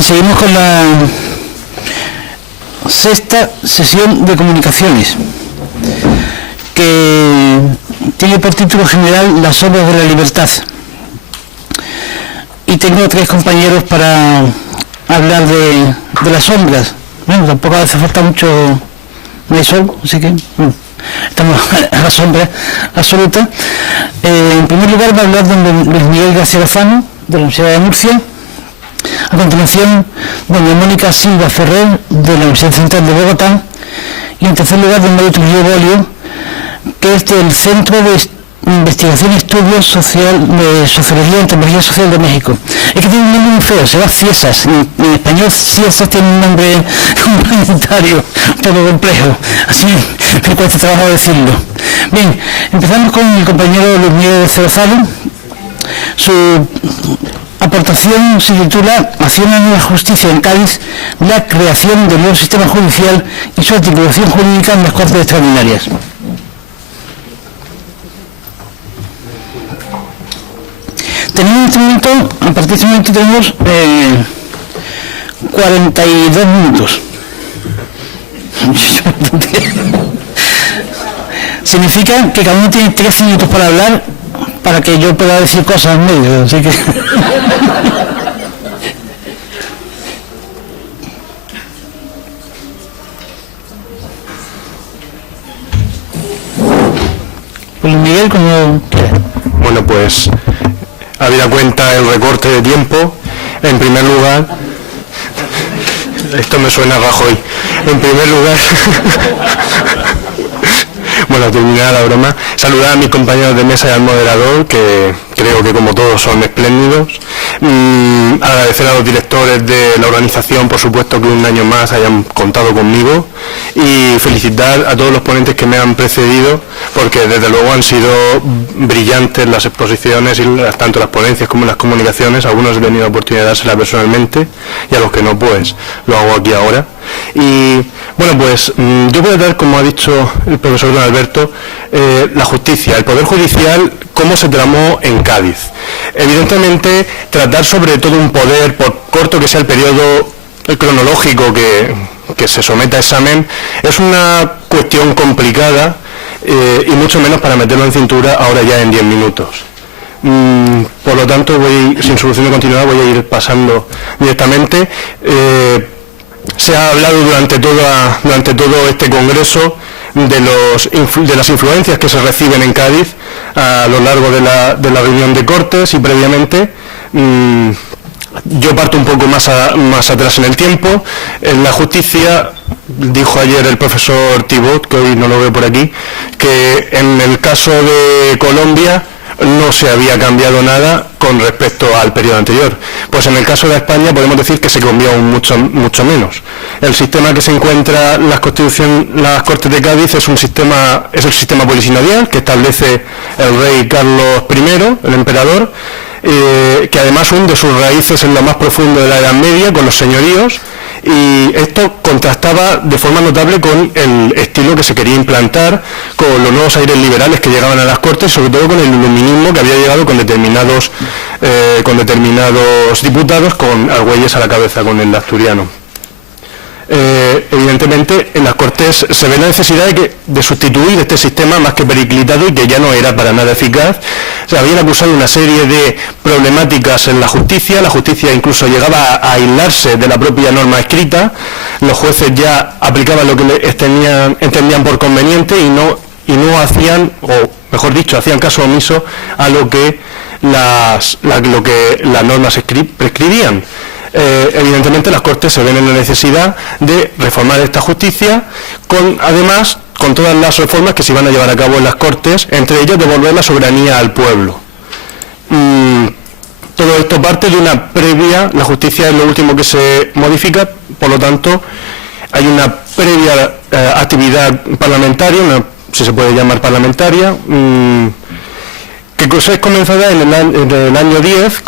Bien, seguimos con la sexta sesión de comunicaciones, que tiene por título general Las sombras de la libertad. Y tengo tres compañeros para hablar de las sombras. Bueno, tampoco hace falta mucho, no hay sol, así que estamos a la sombra absoluta. En primer lugar va a hablar don Luis Miguel García Lozano, de la Universidad de Murcia. A continuación, doña Mónica Silva Ferrer, de la Universidad Central de Bogotá. Y en tercer lugar, don Mario Trujillo Bolio, que es del Centro de Investigación y Estudios de Sociología y Antropología Social de México. Es que tiene un nombre muy feo, se llama CIESAS. En español CIESAS tiene un nombre complementario, un poco complejo, así me cuesta trabajo decirlo. Bien, empezamos con el compañero Luis Miguel García Lozano. Su aportación se titula Hacia una nueva justicia en Cádiz, la creación del nuevo sistema judicial y su articulación jurídica en las Cortes Extraordinarias. Tenemos en este momento, a partir de este momento tenemos 42 minutos. Significa que cada uno tiene 13 minutos para hablar, para que yo pueda decir cosas en medio, así que... Pues Miguel, como... Bueno, pues, habida cuenta el recorte de tiempo, en primer lugar... Esto me suena a Rajoy. En primer lugar... Bueno, terminada la broma, saludar a mis compañeros de mesa y al moderador, que creo que como todos son espléndidos. Agradecer a los directores de la organización, por supuesto, que un año más hayan contado conmigo, y felicitar a todos los ponentes que me han precedido, porque desde luego han sido brillantes las exposiciones, y tanto las ponencias como las comunicaciones. Algunos he tenido la oportunidad de dársela personalmente, y a los que no, pues lo hago aquí ahora. Y bueno, pues yo voy a dar, como ha dicho el profesor don Alberto, la justicia, el Poder Judicial, cómo se tramó en Cádiz. Evidentemente, tratar sobre todo un poder, por corto que sea el periodo cronológico que se someta a examen, es una cuestión complicada, y mucho menos para meterlo en cintura ahora ya en 10 minutos. Por lo tanto, sin solución de continuidad, voy a ir pasando directamente. Se ha hablado durante todo este congreso de las influencias que se reciben en Cádiz a lo largo de la reunión de Cortes y previamente. Yo parto un poco más atrás en el tiempo. En la justicia, dijo ayer el profesor Thibaut, que hoy no lo veo por aquí, que en el caso de Colombia no se había cambiado nada con respecto al periodo anterior. Pues en el caso de España podemos decir que se cambió aún mucho menos. El sistema que se encuentra en las Cortes de Cádiz es el sistema polisinodial que establece el rey Carlos I, el emperador, que además hunde sus raíces en lo más profundo de la Edad Media con los señoríos, y esto contrastaba de forma notable con el estilo que se quería implantar, con los nuevos aires liberales que llegaban a las Cortes, y sobre todo con el iluminismo que había llegado con determinados diputados, con Argüelles a la cabeza, con el asturiano. Evidentemente en las Cortes se ve la necesidad de sustituir este sistema más que periclitado y que ya no era para nada eficaz. Se habían acusado una serie de problemáticas en la justicia incluso llegaba a aislarse de la propia norma escrita, los jueces ya aplicaban lo que entendían por conveniente y no hacían, o mejor dicho, hacían caso omiso a lo que las normas prescribían. Evidentemente las Cortes se ven en la necesidad de reformar esta justicia, además con todas las reformas que se iban a llevar a cabo en las Cortes, entre ellas devolver la soberanía al pueblo. Todo esto parte de una previa, la justicia es lo último que se modifica, por lo tanto hay una previa actividad parlamentaria, si se puede llamar parlamentaria, que es comenzada en el año 10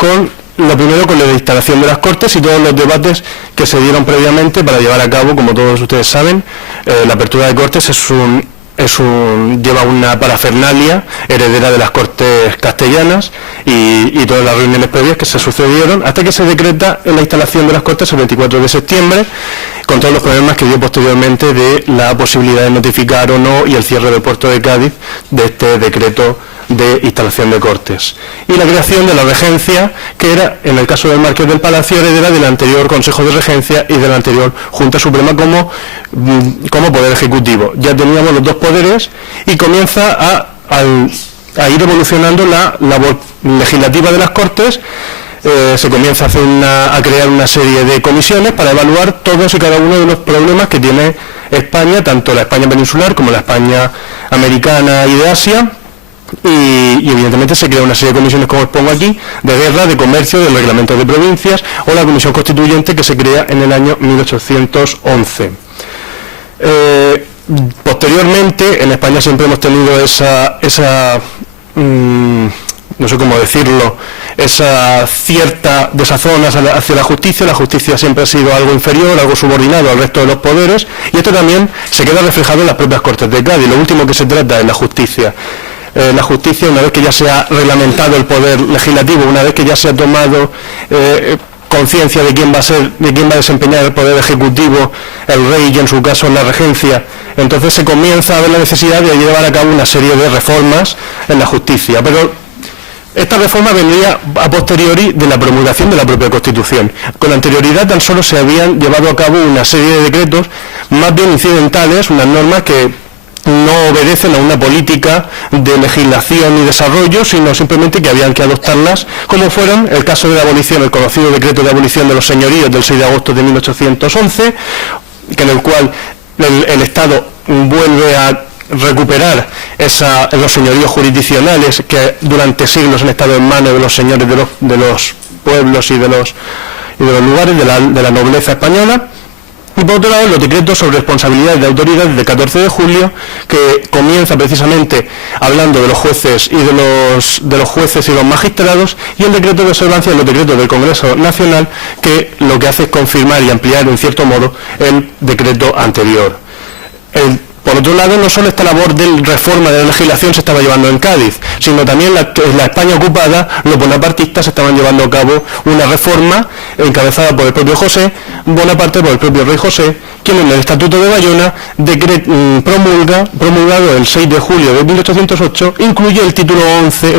lo primero con la instalación de las Cortes y todos los debates que se dieron previamente para llevar a cabo, como todos ustedes saben, la apertura de Cortes es lleva una parafernalia heredera de las Cortes castellanas y todas las reuniones previas que se sucedieron hasta que se decreta en la instalación de las Cortes el 24 de septiembre, con todos los problemas que dio posteriormente de la posibilidad de notificar o no y el cierre del puerto de Cádiz de este decreto de instalación de Cortes. Y la creación de la regencia, que era, en el caso del Marqués del Palacio, heredera del anterior Consejo de Regencia y de la anterior Junta Suprema como poder ejecutivo. Ya teníamos los dos poderes y comienza a ir evolucionando la labor legislativa de las Cortes. Se comienza a crear una serie de comisiones para evaluar todos y cada uno de los problemas que tiene España, tanto la España peninsular como la España americana y de Asia. Y evidentemente se crea una serie de comisiones, como expongo aquí, de guerra, de comercio, del reglamento de provincias o la comisión constituyente que se crea en el año 1811. Posteriormente, en España siempre hemos tenido no sé cómo decirlo, esa cierta desazón hacia la justicia siempre ha sido algo inferior, algo subordinado al resto de los poderes, y esto también se queda reflejado en las propias Cortes de Cádiz. Lo último que se trata es la justicia. La justicia, una vez que ya se ha reglamentado el poder legislativo, una vez que ya se ha tomado conciencia de quién va a desempeñar el poder ejecutivo, el rey y en su caso la regencia, entonces se comienza a ver la necesidad de llevar a cabo una serie de reformas en la justicia. Pero esta reforma vendría a posteriori de la promulgación de la propia Constitución. Con anterioridad tan solo se habían llevado a cabo una serie de decretos más bien incidentales, unas normas que no obedecen a una política de legislación y desarrollo, sino simplemente que habían que adoptarlas, como fueron el caso de la abolición, el conocido decreto de abolición de los señoríos del 6 de agosto de 1811, que en el cual el Estado vuelve a recuperar los señoríos jurisdiccionales que durante siglos han estado en manos de los señores de los pueblos y de los lugares de la nobleza española. Y por otro lado, los decretos sobre responsabilidades de autoridades del 14 de julio, que comienza precisamente hablando de los jueces y de los jueces y los magistrados, y el decreto de observancia de los decretos del Congreso Nacional, que lo que hace es confirmar y ampliar en cierto modo el decreto anterior. Por otro lado, no solo esta labor de reforma de la legislación se estaba llevando en Cádiz, sino también en la España ocupada, los bonapartistas estaban llevando a cabo una reforma encabezada por el propio José Bonaparte, por el propio rey José, quien en el Estatuto de Bayona, promulgado el 6 de julio de 1808, incluye el título 11,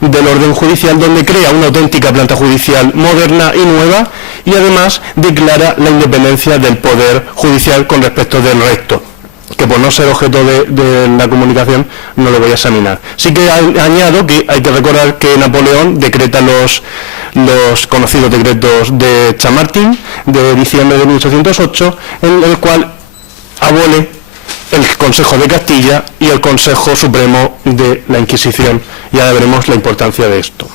del orden judicial, donde crea una auténtica planta judicial moderna y nueva, y además declara la independencia del poder judicial con respecto del resto, que por no ser objeto de la comunicación no lo voy a examinar. Sí que añado que hay que recordar que Napoleón decreta los conocidos decretos de Chamartín de diciembre de 1808, en el cual abole el Consejo de Castilla y el Consejo Supremo de la Inquisición. Ya veremos la importancia de esto.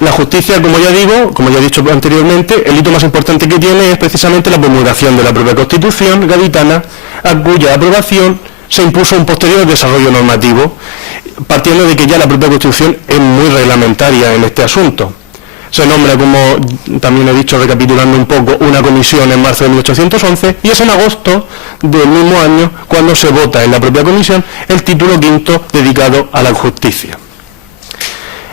La justicia, como ya he dicho anteriormente, el hito más importante que tiene es precisamente la promulgación de la propia Constitución gaditana, a cuya aprobación se impuso un posterior desarrollo normativo, partiendo de que ya la propia Constitución es muy reglamentaria en este asunto. Se nombra, como también he dicho, recapitulando un poco, una comisión en marzo de 1811, y es en agosto del mismo año cuando se vota en la propia comisión el título quinto dedicado a la justicia.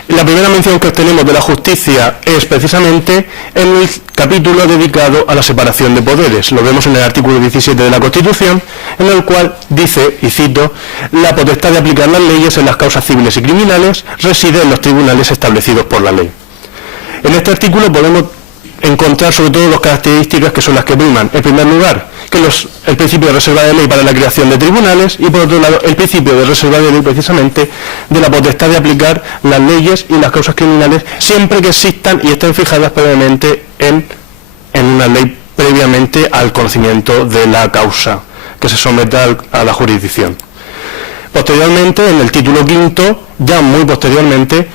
La primera mención que obtenemos de la justicia es precisamente en el capítulo dedicado a la separación de poderes. Lo vemos en el artículo 17 de la Constitución, en el cual dice, y cito, la potestad de aplicar las leyes en las causas civiles y criminales reside en los tribunales establecidos por la ley. En este artículo podemos encontrar sobre todo dos características que son las que priman. En primer lugar, que el principio de reserva de ley para la creación de tribunales, y por otro lado el principio de reserva de ley precisamente de la potestad de aplicar las leyes y las causas criminales siempre que existan y estén fijadas previamente en una ley previamente al conocimiento de la causa que se someta a la jurisdicción. Posteriormente, en el título quinto, ya muy posteriormente,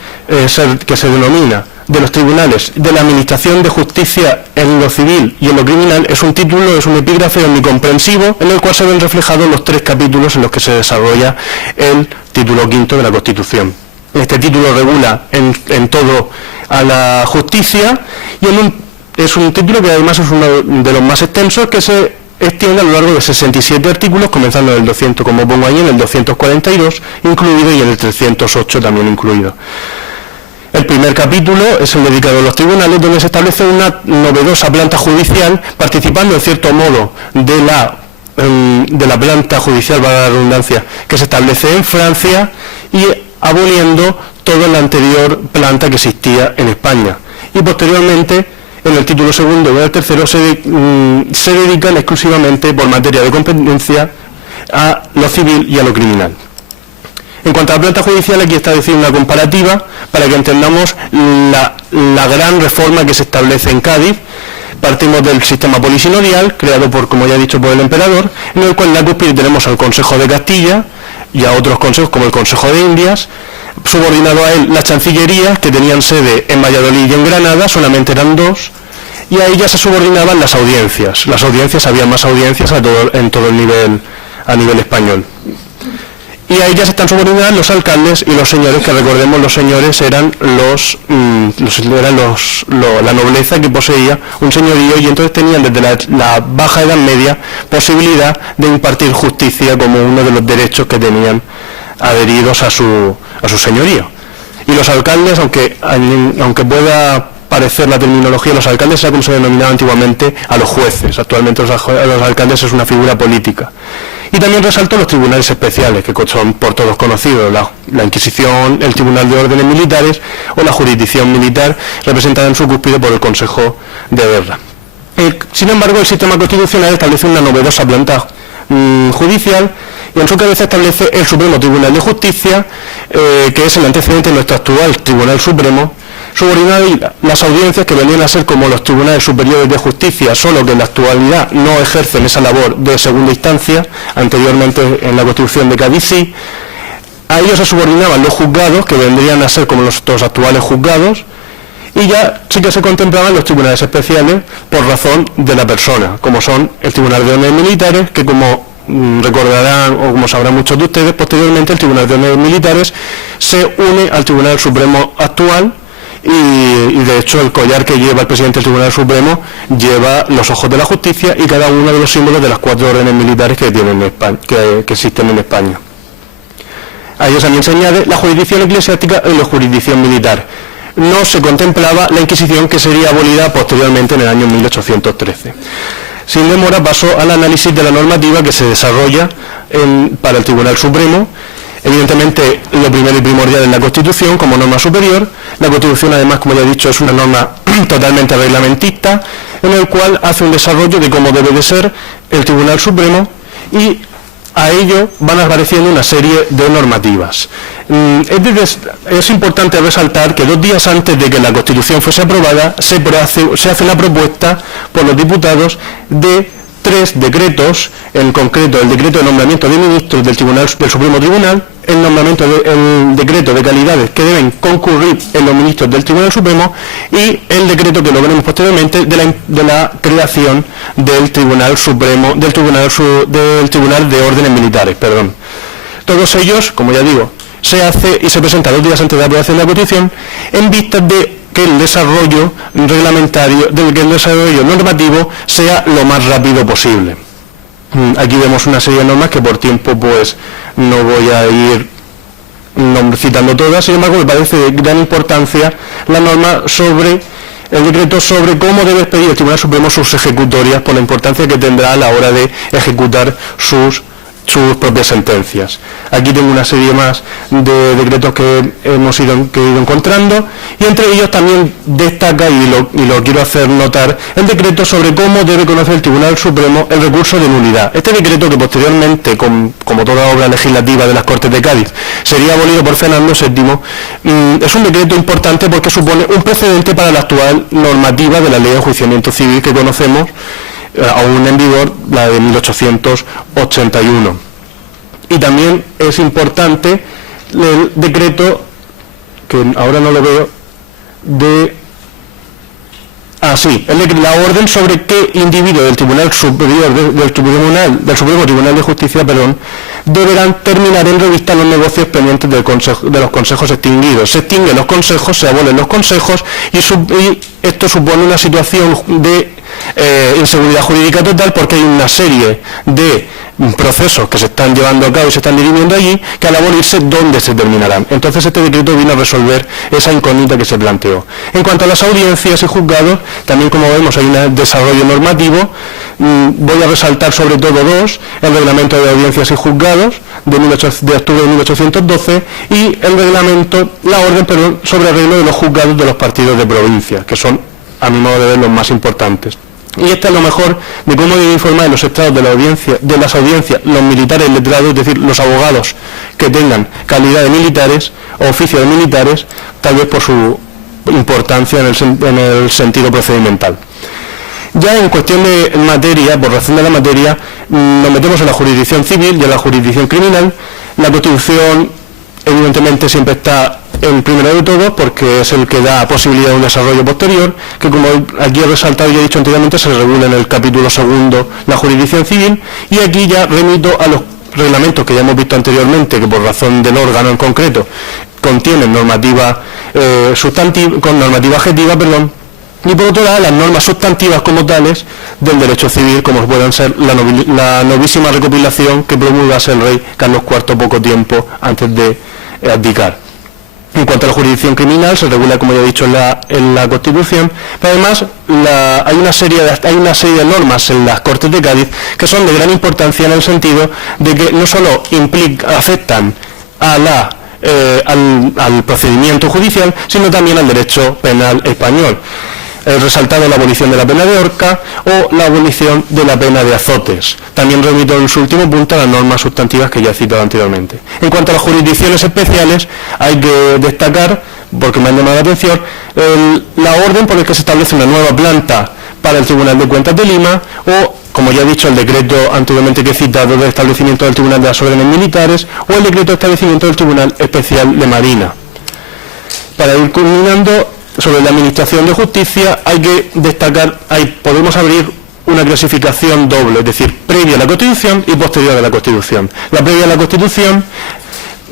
que se denomina de los tribunales de la administración de justicia en lo civil y en lo criminal, es un título, es un epígrafe omnicomprensivo en el cual se ven reflejados los tres capítulos en los que se desarrolla el título quinto de la Constitución. Este título regula en todo a la justicia y es un título que además es uno de los más extensos, que se extiende a lo largo de 67 artículos, comenzando en el 200, como pongo ahí, en el 242 incluido y en el 308 también incluido. El primer capítulo es el dedicado a los tribunales, donde se establece una novedosa planta judicial, participando en cierto modo de la planta judicial, valga la redundancia, que se establece en Francia, y aboliendo toda la anterior planta que existía en España. Y posteriormente, en el título segundo y en el tercero, se dedican exclusivamente, por materia de competencia, a lo civil y a lo criminal. En cuanto a la planta judicial, aquí está diciendo una comparativa para que entendamos la gran reforma que se establece en Cádiz. Partimos del sistema polisinodial, creado por, como ya he dicho, por el emperador, en el cual en la cúspide tenemos al Consejo de Castilla y a otros consejos como el Consejo de Indias, subordinado a él las chancillerías, que tenían sede en Valladolid y en Granada, solamente eran dos, y a ellas se subordinaban las audiencias. Las audiencias, había más audiencias en todo el nivel, a nivel español. Y a ellas están subordinadas los alcaldes y los señores, que recordemos, los señores eran la nobleza que poseía un señorío, y entonces tenían desde la baja Edad Media posibilidad de impartir justicia como uno de los derechos que tenían adheridos a su señorío. Y los alcaldes, aunque pueda parecer la terminología, los alcaldes era como se denominaba antiguamente a los jueces. Actualmente los alcaldes es una figura política. Y también resaltó los tribunales especiales, que son por todos conocidos, la Inquisición, el Tribunal de Órdenes Militares o la jurisdicción militar, representada en su cúspide por el Consejo de Guerra. Sin embargo, el sistema constitucional establece una novedosa planta judicial, y en su cabeza establece el Supremo Tribunal de Justicia, que es el antecedente de nuestro actual Tribunal Supremo, subordinado a las audiencias, que venían a ser como los tribunales superiores de justicia, solo que en la actualidad no ejercen esa labor de segunda instancia. Anteriormente, en la Constitución de Cádiz sí. A ellos se subordinaban los juzgados, que vendrían a ser como los actuales juzgados, y ya sí que se contemplaban los tribunales especiales por razón de la persona, como son el Tribunal de Órdenes Militares, que como recordarán o como sabrán muchos de ustedes, posteriormente el Tribunal de Órdenes Militares se une al Tribunal Supremo actual, y de hecho el collar que lleva el presidente del Tribunal Supremo lleva los ojos de la justicia y cada uno de los símbolos de las 4 órdenes militares que tienen en España, que existen en España. A ellos también se añade la jurisdicción eclesiástica y la jurisdicción militar. No se contemplaba la Inquisición, que sería abolida posteriormente en el año 1813. Sin demora paso al análisis de la normativa que se desarrolla para el Tribunal Supremo. Evidentemente, lo primero y primordial es la Constitución como norma superior. La Constitución, además, como ya he dicho, es una norma totalmente reglamentista, en el cual hace un desarrollo de cómo debe de ser el Tribunal Supremo, y a ello van apareciendo una serie de normativas. Es importante resaltar que 2 días antes de que la Constitución fuese aprobada, se hace la propuesta por los diputados de 3 decretos, en concreto el decreto de nombramiento de ministros del Supremo Tribunal, el decreto de calidades que deben concurrir en los ministros del Tribunal Supremo, y el decreto que lo veremos posteriormente de la creación del Tribunal Supremo, del Tribunal de Órdenes Militares, perdón. Todos ellos, como ya digo, se hace y se presenta 2 días antes de la aprobación de la Constitución, en vistas de que el desarrollo reglamentario, que el desarrollo normativo sea lo más rápido posible. Aquí vemos una serie de normas que por tiempo pues no voy a ir citando todas. Sin embargo, me parece de gran importancia la norma sobre el decreto sobre cómo debe expedir el Tribunal Supremo sus ejecutorias, por la importancia que tendrá a la hora de ejecutar sus propias sentencias. Aquí tengo una serie más de decretos que hemos ido encontrando, y entre ellos también destaca, y lo quiero hacer notar, el decreto sobre cómo debe conocer el Tribunal Supremo el recurso de nulidad. Este decreto, que posteriormente, como toda obra legislativa de las Cortes de Cádiz, sería abolido por Fernando VII, es un decreto importante porque supone un precedente para la actual normativa de la Ley de Enjuiciamiento Civil que conocemos, aún en vigor, la de 1881. Y también es importante el decreto, que ahora no lo veo, la orden sobre qué individuo del Tribunal Superior, del Supremo Tribunal de Justicia, deberán terminar en revistar los negocios pendientes de los consejos extinguidos. Se extinguen los consejos, se abolen los consejos y esto supone una situación de inseguridad jurídica total, porque hay una serie de procesos que se están llevando a cabo y se están dirimiendo allí, que al abolirse, ¿dónde se terminarán? Entonces este decreto vino a resolver esa incógnita que se planteó. En cuanto a las audiencias y juzgados, también, como vemos, hay un desarrollo normativo. Voy a resaltar sobre todo dos: el reglamento de audiencias y juzgados de octubre de 1812 y el reglamento, la orden sobre arreglo de los juzgados de los partidos de provincia, que son, a mi modo de ver, los más importantes. Y esta es lo mejor de cómo deben informar en los estados de las audiencias los militares letrados, es decir, los abogados que tengan calidad de militares o oficio de militares, tal vez por su importancia en el sentido procedimental. Ya en cuestión de materia, por razón de la materia, nos metemos en la jurisdicción civil y en la jurisdicción criminal. La Constitución, evidentemente, siempre está el primero de todos, porque es el que da posibilidad de un desarrollo posterior, que, como aquí he resaltado y he dicho anteriormente, se regula en el capítulo segundo la jurisdicción civil, y aquí ya remito a los reglamentos que ya hemos visto anteriormente, que por razón del órgano en concreto contienen normativa normativa adjetiva, y por otro lado las normas sustantivas como tales del derecho civil, como puedan ser la novísima recopilación que promulgase el rey Carlos IV poco tiempo antes de abdicar. En cuanto a la jurisdicción criminal, se regula, como ya he dicho, en la Constitución, pero además hay una serie de normas en las Cortes de Cádiz que son de gran importancia, en el sentido de que no solo afectan a al procedimiento judicial, sino también al derecho penal español. Resaltado la abolición de la pena de horca o la abolición de la pena de azotes. También remito en su último punto a las normas sustantivas que ya he citado anteriormente. En cuanto a las jurisdicciones especiales, hay que destacar, porque me han llamado la atención, la orden por la que se establece una nueva planta para el Tribunal de Cuentas de Lima, o, como ya he dicho, el decreto anteriormente que he citado del establecimiento del Tribunal de las Órdenes Militares, o el decreto de establecimiento del Tribunal Especial de Marina. Para ir culminando, sobre la Administración de Justicia, hay que destacar, podemos abrir una clasificación doble, es decir, previa a la Constitución y posterior a la Constitución. La previa a la Constitución,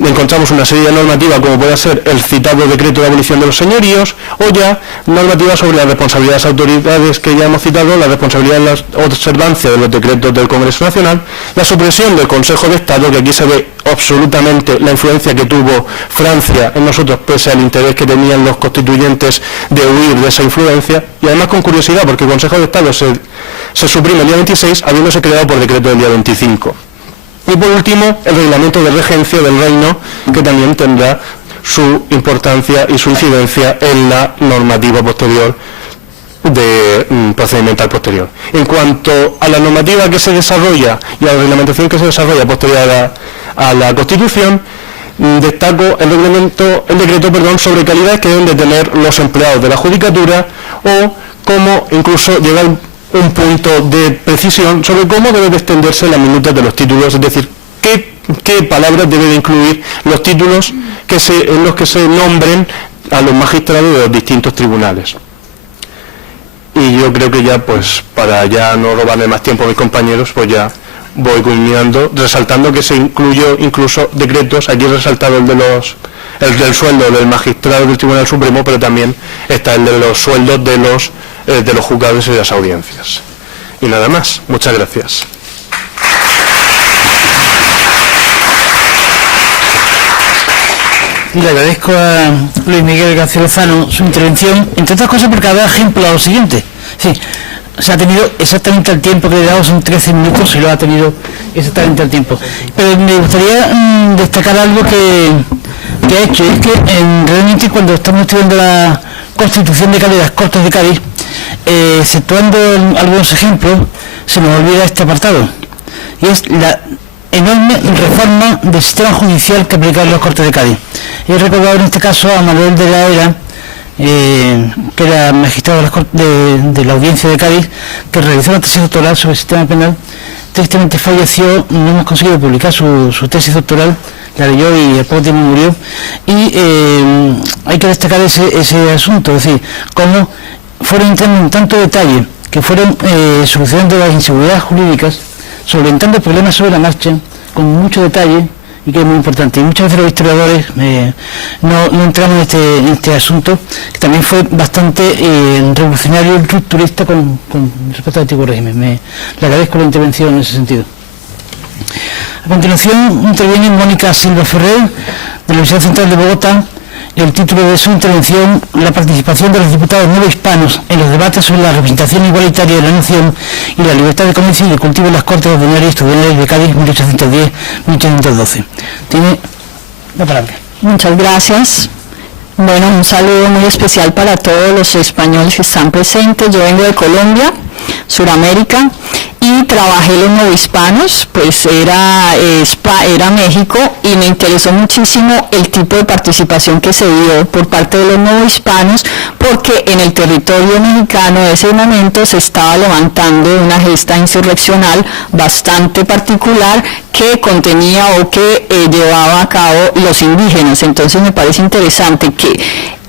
encontramos una serie de normativas, como puede ser el citado decreto de abolición de los señoríos, o ya normativas sobre las responsabilidades de las autoridades que ya hemos citado, la responsabilidad de la observancia de los decretos del Congreso Nacional, la supresión del Consejo de Estado, que aquí se ve absolutamente la influencia que tuvo Francia en nosotros, pese al interés que tenían los constituyentes de huir de esa influencia, y además con curiosidad, porque el Consejo de Estado se suprime el día 26, habiéndose creado por decreto del día 25. Y por último, el reglamento de regencia del reino, que también tendrá su importancia y su incidencia en la normativa posterior, procedimental posterior. En cuanto a la normativa que se desarrolla y a la reglamentación que se desarrolla posterior a la Constitución, destaco el decreto sobre calidades que deben de tener los empleados de la judicatura, o cómo incluso llegar un punto de precisión sobre cómo debe de extenderse las minutas de los títulos, es decir, qué palabras deben de incluir los títulos en los que se nombren a los magistrados de los distintos tribunales. Y yo creo que ya, pues, para ya no robarle más tiempo a mis compañeros, pues ya voy culminando, resaltando que se incluyó incluso decretos. Aquí he resaltado el del sueldo del magistrado del Tribunal Supremo, pero también está el de los sueldos de los juzgados y de las audiencias. Y nada más. Muchas gracias. Le agradezco a Luis Miguel García Lozano su intervención, entre otras cosas porque ha dado ejemplo a lo siguiente. Sí, se ha tenido exactamente el tiempo que le he dado, son 13 minutos, y lo ha tenido exactamente el tiempo. Pero me gustaría destacar algo que ha hecho, es que realmente cuando estamos estudiando la Constitución de Cádiz, las Cortes de Cádiz, exceptuando algunos ejemplos, se nos olvida este apartado, y es la enorme reforma del sistema judicial que aplicaron las Cortes de Cádiz. He recordado en este caso a Manuel de la Era, que era magistrado de la Audiencia de Cádiz, que realizó la tesis doctoral sobre el sistema penal. Tristemente falleció, no hemos conseguido publicar su tesis doctoral, la leyó y al poco tiempo murió, y hay que destacar ese asunto, es decir, cómo fueron entrando en tanto detalle, que fueron solucionando las inseguridades jurídicas, solventando problemas sobre la marcha, con mucho detalle y que es muy importante. Y muchas veces los historiadores no entramos en este asunto, que también fue bastante revolucionario y rupturista con respecto al antiguo régimen. Le agradezco la intervención en ese sentido. A continuación interviene Mónica Silva Ferrer, de la Universidad Central de Bogotá. El título de su intervención: la participación de los diputados neohispanos en los debates sobre la representación igualitaria de la nación y la libertad de comercio y de cultivo en las Cortes Ordinarias Estudiantiles de Cádiz 1810-1812. Tiene la palabra. Muchas gracias. Bueno, un saludo muy especial para todos los españoles que están presentes. Yo vengo de Colombia, Suramérica, y trabajé en los neohispanos, pues era México, y me interesó muchísimo el tipo de participación que se dio por parte de los neohispanos, porque en el territorio mexicano de ese momento se estaba levantando una gesta insurreccional bastante particular que contenía o que llevaba a cabo los indígenas. Entonces me parece interesante que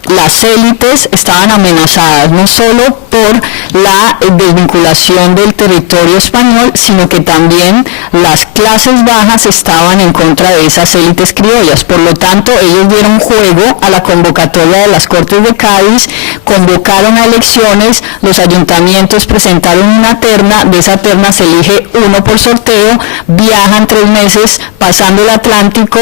las élites estaban amenazadas no solo por la desvinculación del territorio español, sino que también las clases bajas estaban en contra de esas élites criollas. Por lo tanto, ellos dieron juego a la convocatoria de las Cortes de Cádiz, convocaron a elecciones, los ayuntamientos presentaron una terna, de esa terna se elige uno por sorteo, viajan 3 meses pasando el Atlántico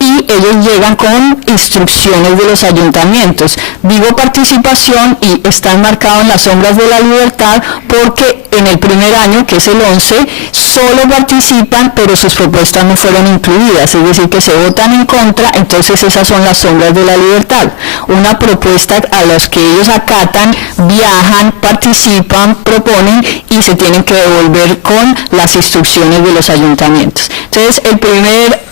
y ellos llegan con instrucciones de los ayuntamientos. Digo participación y está enmarcado en las sombras de la libertad porque en el primer año, que es el 11, solo participan, pero sus propuestas no fueron incluidas, es decir, que se votan en contra. Entonces esas son las sombras de la libertad. Una propuesta a los que ellos acatan, viajan, participan, proponen y se tienen que devolver con las instrucciones de los ayuntamientos. Entonces el primer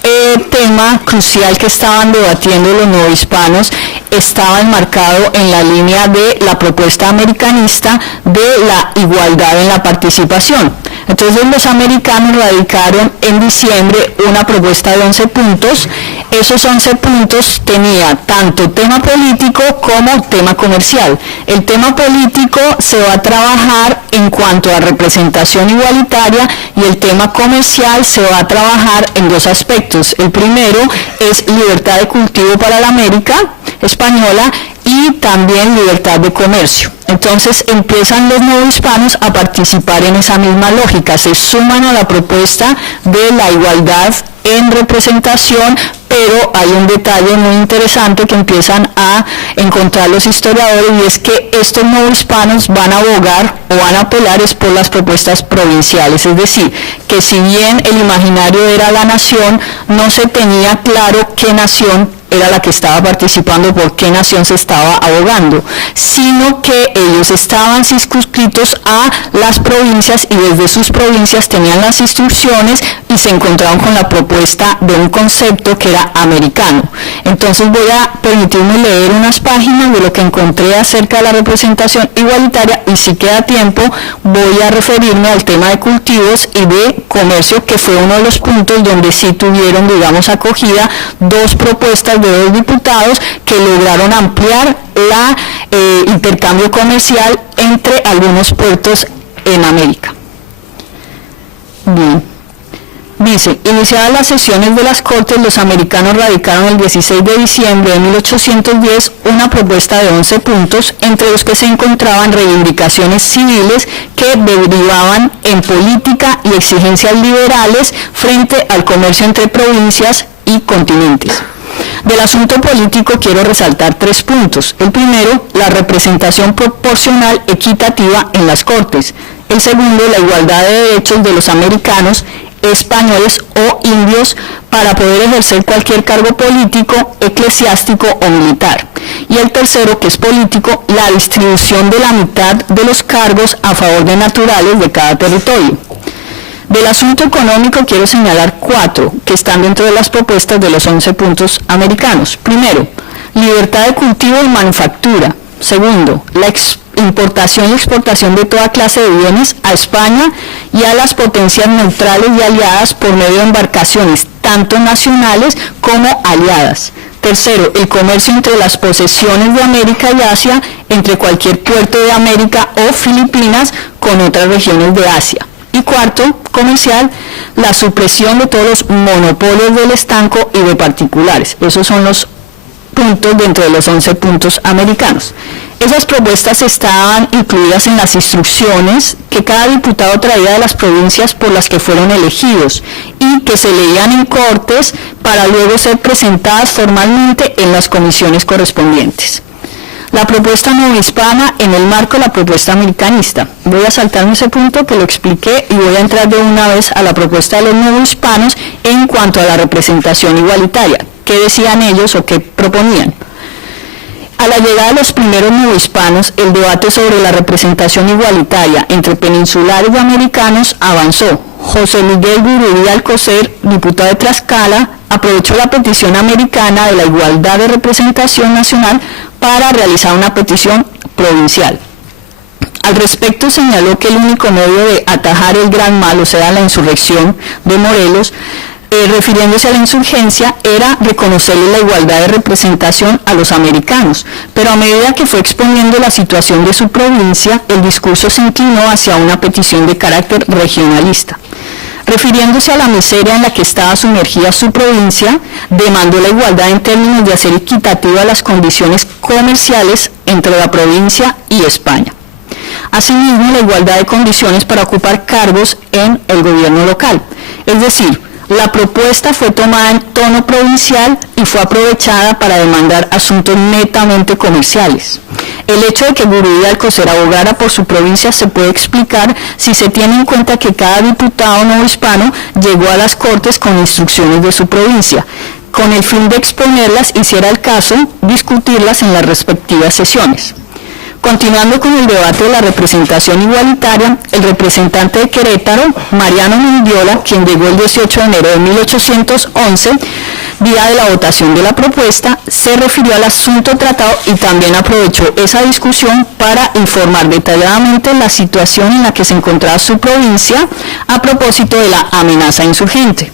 tema crucial que estaban debatiendo los neohispanos estaba enmarcado en la línea de la propuesta americanista de la igualdad en la participación. Entonces los americanos radicaron en diciembre una propuesta de 11 puntos. Esos 11 puntos tenía tanto tema político como tema comercial. El tema político se va a trabajar en cuanto a representación igualitaria y el tema comercial se va a trabajar en 2 aspectos. El primero es libertad de cultivo para la América española y también libertad de comercio. Entonces empiezan los neohispanos a participar en esa misma lógica, se suman a la propuesta de la igualdad en representación, pero hay un detalle muy interesante que empiezan a encontrar los historiadores, y es que estos neohispanos van a abogar o van a apelar es por las propuestas provinciales, es decir, que si bien el imaginario era la nación, no se tenía claro qué nación era la que estaba participando, por qué nación se estaba abogando, sino que ellos estaban circunscritos a las provincias y desde sus provincias tenían las instrucciones y se encontraron con la propuesta de un concepto que era americano. Entonces voy a permitirme leer unas páginas de lo que encontré acerca de la representación igualitaria y si queda tiempo voy a referirme al tema de cultivos y de comercio, que fue uno de los puntos donde sí tuvieron, digamos, acogida 2 propuestas de 2 diputados que lograron ampliar el intercambio comercial entre algunos puertos en América. Bien. Dice, iniciadas las sesiones de las Cortes, los americanos radicaron el 16 de diciembre de 1810 una propuesta de 11 puntos, entre los que se encontraban reivindicaciones civiles que derivaban en política y exigencias liberales frente al comercio entre provincias y continentes. Del asunto político quiero resaltar 3 puntos. El primero, la representación proporcional equitativa en las Cortes. El segundo, la igualdad de derechos de los americanos, españoles o indios para poder ejercer cualquier cargo político, eclesiástico o militar. Y el tercero, que es político, la distribución de la mitad de los cargos a favor de naturales de cada territorio. Del asunto económico quiero señalar 4 que están dentro de las propuestas de los 11 puntos americanos. Primero, libertad de cultivo y manufactura. Segundo, la importación y exportación de toda clase de bienes a España y a las potencias neutrales y aliadas por medio de embarcaciones, tanto nacionales como aliadas. Tercero, el comercio entre las posesiones de América y Asia, entre cualquier puerto de América o Filipinas con otras regiones de Asia. Y cuarto, comercial, la supresión de todos los monopolios del estanco y de particulares. Esos son los puntos dentro de los 11 puntos americanos. Esas propuestas estaban incluidas en las instrucciones que cada diputado traía de las provincias por las que fueron elegidos y que se leían en cortes para luego ser presentadas formalmente en las comisiones correspondientes. La propuesta novohispana en el marco de la propuesta americanista. Voy a saltarme ese punto que lo expliqué y voy a entrar de una vez a la propuesta de los novohispanos en cuanto a la representación igualitaria. ¿Qué decían ellos o qué proponían? A la llegada de los primeros novohispanos, el debate sobre la representación igualitaria entre peninsulares y americanos avanzó. José Miguel Gurudí Alcocer, diputado de Tlaxcala, aprovechó la petición americana de la igualdad de representación nacional para realizar una petición provincial. Al respecto señaló que el único medio de atajar el gran mal, o sea, la insurrección de Morelos, refiriéndose a la insurgencia, era reconocerle la igualdad de representación a los americanos, pero a medida que fue exponiendo la situación de su provincia, el discurso se inclinó hacia una petición de carácter regionalista. Refiriéndose a la miseria en la que estaba sumergida su provincia, demandó la igualdad en términos de hacer equitativas las condiciones comerciales entre la provincia y España. Asimismo, la igualdad de condiciones para ocupar cargos en el gobierno local, es decir, la propuesta fue tomada en tono provincial y fue aprovechada para demandar asuntos netamente comerciales. El hecho de que Gurudí Alcocer abogara por su provincia se puede explicar si se tiene en cuenta que cada diputado novohispano llegó a las Cortes con instrucciones de su provincia, con el fin de exponerlas y, si era el caso, discutirlas en las respectivas sesiones. Continuando con el debate de la representación igualitaria, el representante de Querétaro, Mariano Mendiola, quien llegó el 18 de enero de 1811, día de la votación de la propuesta, se refirió al asunto tratado y también aprovechó esa discusión para informar detalladamente la situación en la que se encontraba su provincia a propósito de la amenaza insurgente.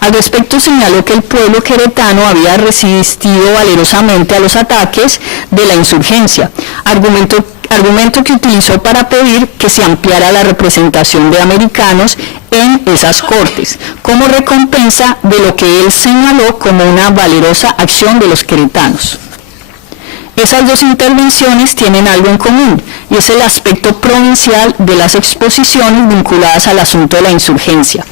Al respecto señaló que el pueblo queretano había resistido valerosamente a los ataques de la insurgencia, argumento que utilizó para pedir que se ampliara la representación de americanos en esas cortes, como recompensa de lo que él señaló como una valerosa acción de los queretanos. Esas dos intervenciones tienen algo en común, y es el aspecto provincial de las exposiciones vinculadas al asunto de la insurgencia,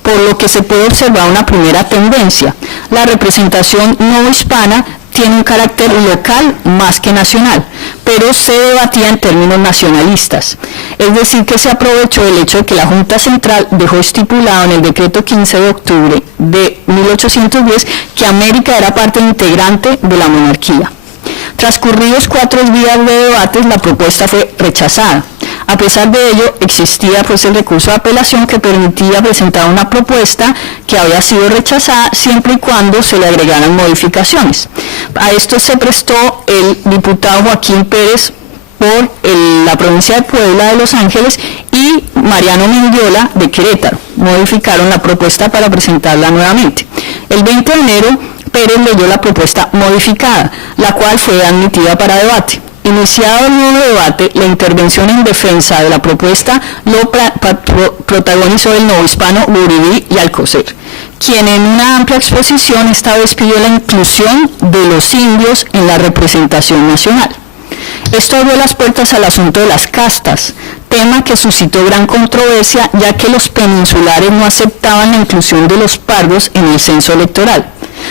por lo que se puede observar una primera tendencia. La representación novohispana tiene un carácter local más que nacional, pero se debatía en términos nacionalistas. Es decir, que se aprovechó el hecho de que la Junta Central dejó estipulado en el decreto 15 de octubre de 1810 que América era parte integrante de la monarquía. Transcurridos 4 días de debates, la propuesta fue rechazada. A pesar de ello, existía pues el recurso de apelación que permitía presentar una propuesta que había sido rechazada siempre y cuando se le agregaran modificaciones. A esto se prestó el diputado Joaquín Pérez por la provincia de Puebla de Los Ángeles y Mariano Mendiola de Querétaro. Modificaron la propuesta para presentarla nuevamente. El 20 de enero, Pérez leyó la propuesta modificada, la cual fue admitida para debate. Iniciado el nuevo debate, la intervención en defensa de la propuesta lo protagonizó el novohispano Gurudí Alcocer, quien en una amplia exposición esta vez pidió la inclusión de los indios en la representación nacional. Esto abrió las puertas al asunto de las castas, tema que suscitó gran controversia ya que los peninsulares no aceptaban la inclusión de los pardos en el censo electoral.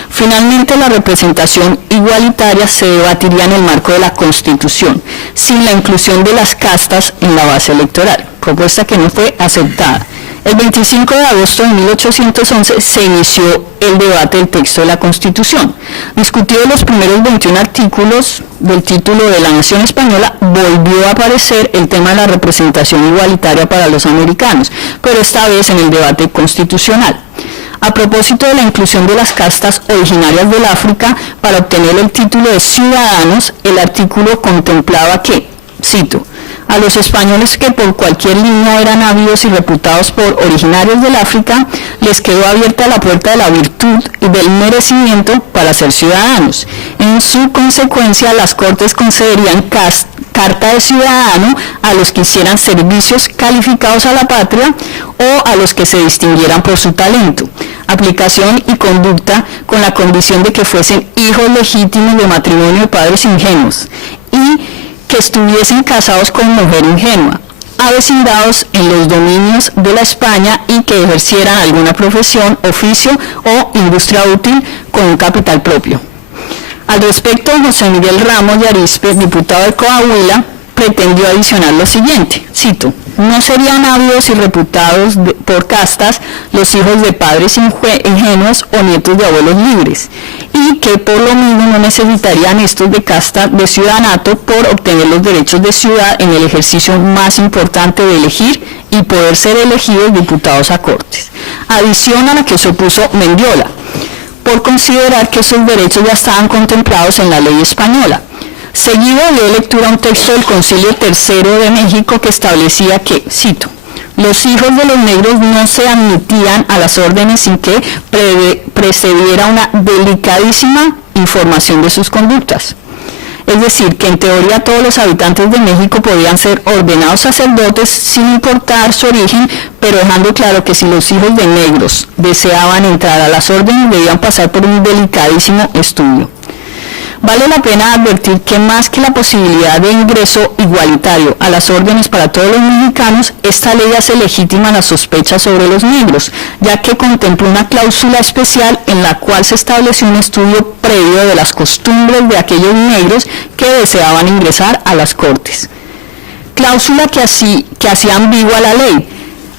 Finalmente, la representación igualitaria se debatiría en el marco de la Constitución, sin la inclusión de las castas en la base electoral, propuesta que no fue aceptada. El 25 de agosto de 1811 se inició el debate del texto de la Constitución. Discutido los primeros 21 artículos del título de la Nación Española, volvió a aparecer el tema de la representación igualitaria para los americanos, pero esta vez en el debate constitucional. A propósito de la inclusión de las castas originarias del África para obtener el título de ciudadanos, el artículo contemplaba que, cito, A los españoles que por cualquier línea eran habidos y reputados por originarios del África, les quedó abierta la puerta de la virtud y del merecimiento para ser ciudadanos. En su consecuencia, las Cortes concederían carta de ciudadano a los que hicieran servicios calificados a la patria o a los que se distinguieran por su talento, aplicación y conducta con la condición de que fuesen hijos legítimos de matrimonio de padres ingenuos y que estuviesen casados con mujer ingenua, avecindados en los dominios de la España y que ejercieran alguna profesión, oficio o industria útil con un capital propio. Al respecto, José Miguel Ramos de Arizpe, diputado de Coahuila, pretendió adicionar lo siguiente, cito: no serían habidos y reputados por castas los hijos de padres ingenuos o nietos de abuelos libres, y que por lo mismo no necesitarían estos de casta de ciudadanato por obtener los derechos de ciudad en el ejercicio más importante de elegir y poder ser elegidos diputados a Cortes. Adición a la que se opuso Mendiola, por considerar que esos derechos ya estaban contemplados en la ley española. Seguido dio lectura a un texto del Concilio III de México que establecía que, cito: los hijos de los negros no se admitían a las órdenes sin que precediera una delicadísima información de sus conductas. Es decir, que en teoría todos los habitantes de México podían ser ordenados sacerdotes sin importar su origen, pero dejando claro que si los hijos de negros deseaban entrar a las órdenes debían pasar por un delicadísimo estudio. Vale la pena advertir que más que la posibilidad de ingreso igualitario a las órdenes para todos los mexicanos, esta ley hace legítima la sospecha sobre los negros, ya que contempla una cláusula especial en la cual se estableció un estudio previo de las costumbres de aquellos negros que deseaban ingresar a las Cortes. Cláusula que hacía ambigua la ley,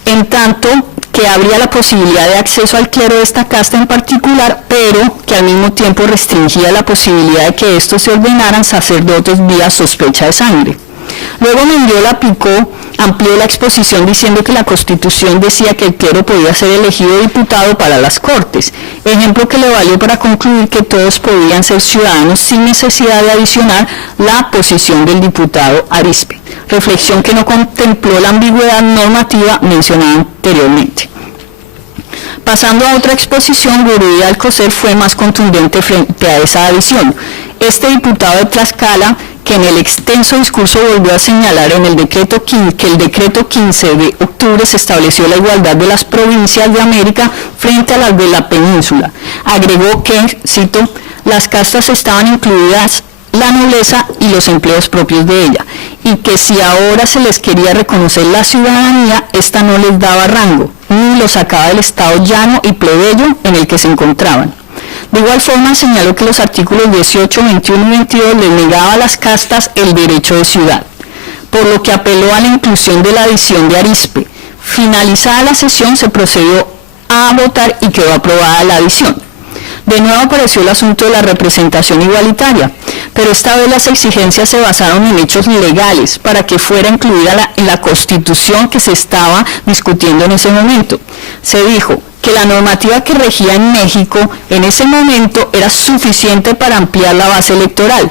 en tanto que habría la posibilidad de acceso al clero de esta casta en particular, pero que al mismo tiempo restringía la posibilidad de que estos se ordenaran sacerdotes vía sospecha de sangre. Luego Mendiola amplió la exposición diciendo que la Constitución decía que el clero podía ser elegido diputado para las Cortes, ejemplo que le valió para concluir que todos podían ser ciudadanos sin necesidad de adicionar la posición del diputado Arizpe, reflexión que no contempló la ambigüedad normativa mencionada anteriormente. Pasando a otra exposición, Guridi Alcocer fue más contundente frente a esa adición. Este diputado de Tlaxcala, que en el extenso discurso volvió a señalar que el decreto 15 de octubre se estableció la igualdad de las provincias de América frente a las de la península. Agregó que, cito, las castas estaban incluidas la nobleza y los empleos propios de ella, y que si ahora se les quería reconocer la ciudadanía, esta no les daba rango, ni los sacaba del estado llano y plebeyo en el que se encontraban. De igual forma señaló que los artículos 18, 21 y 22 les negaba a las castas el derecho de ciudad, por lo que apeló a la inclusión de la adición de Arizpe. Finalizada la sesión se procedió a votar y quedó aprobada la adición. De nuevo apareció el asunto de la representación igualitaria, pero esta vez las exigencias se basaron en hechos legales para que fuera incluida en la Constitución que se estaba discutiendo en ese momento. Se dijo que la normativa que regía en México en ese momento era suficiente para ampliar la base electoral,